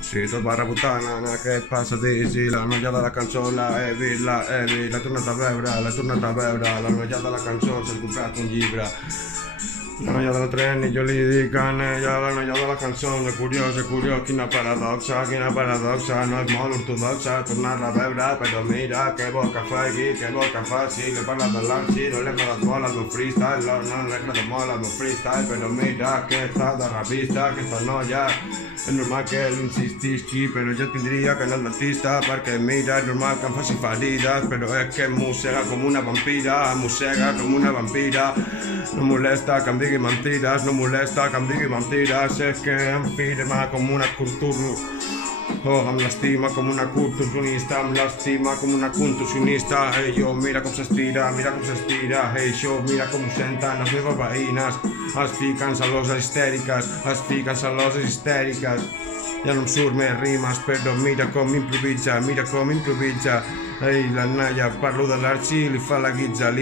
Sì, tu parra puttana, che passa di la noia della canzone la tornata a bevere, la tornata a bevere, la noia della canzone, si è comprato un libro. La noia della treni, io li dicono, la noia della canzone, curioso, chi una paradoxa, no è molto ortodossa, tornare a bevere, però mira, che bocca fai, che bocca fa, sì, le parla dall'arci, non le parla mola, lo freestyle, non le parla mola, lo freestyle, però mira, che sta da vista, che sta noia. È normal que insistisci, però jo tindria que anar al dentista perquè mira, és normal que em faci ferides, però és que em mossega com una vampira, em mossega com una vampira. No molesta que em digui mentides, no molesta que em digui mentides, és que em firma com una cultura. Oh, amb l'estima com una contorsionista, amb l'estima com una contorsionista. Ei, jo, mira com s'estira, ei, jo, mira com ho senten les meves veïnes. Es fiquen celoses histèriques, es fiquen celoses histèriques. Ja no em surt més rimes, però mira com improvisa. Ei, la naia, parlo de l'arxi, li fa la guitza.